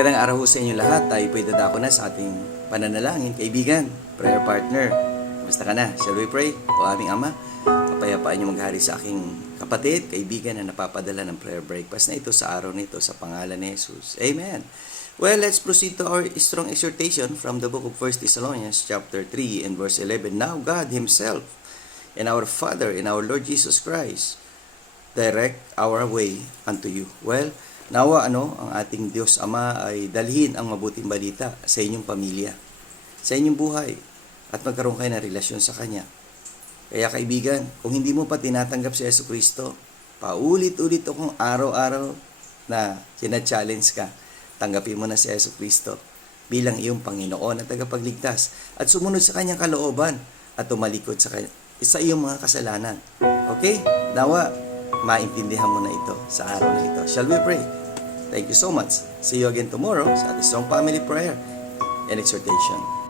Magandang araw sa inyo lahat. Tayo po'y dadako na sa ating pananalangin. Kaibigan, prayer partner, kumusta ka na? Shall we pray? O aming Ama, kapayapaan niyo maghari sa aking kapatid, kaibigan na napapadala ng prayer breakfast na ito sa araw nito sa pangalan ni Jesus. Amen. Well, let's proceed to our strong exhortation from the book of 1 Thessalonians chapter 3 and verse 11. Now God Himself and our Father and our Lord Jesus Christ direct our way unto you. Well, nawa ang ating Diyos Ama ay dalhin ang mabuting balita sa inyong pamilya, sa inyong buhay, at magkaroon kayo ng relasyon sa Kanya. Kaya kaibigan, kung hindi mo pa tinatanggap si Jesucristo, paulit-ulit akong araw-araw na sina-challenge ka, tanggapin mo na si Jesucristo bilang iyong Panginoon at tagapagligtas at sumunod sa Kanyang kalooban at tumalikod sa iyong mga kasalanan. Okay? Nawa, maintindihan mo na ito sa araw na ito. Shall we pray? Thank you so much. See you again tomorrow sa ating strong family prayer and exhortation.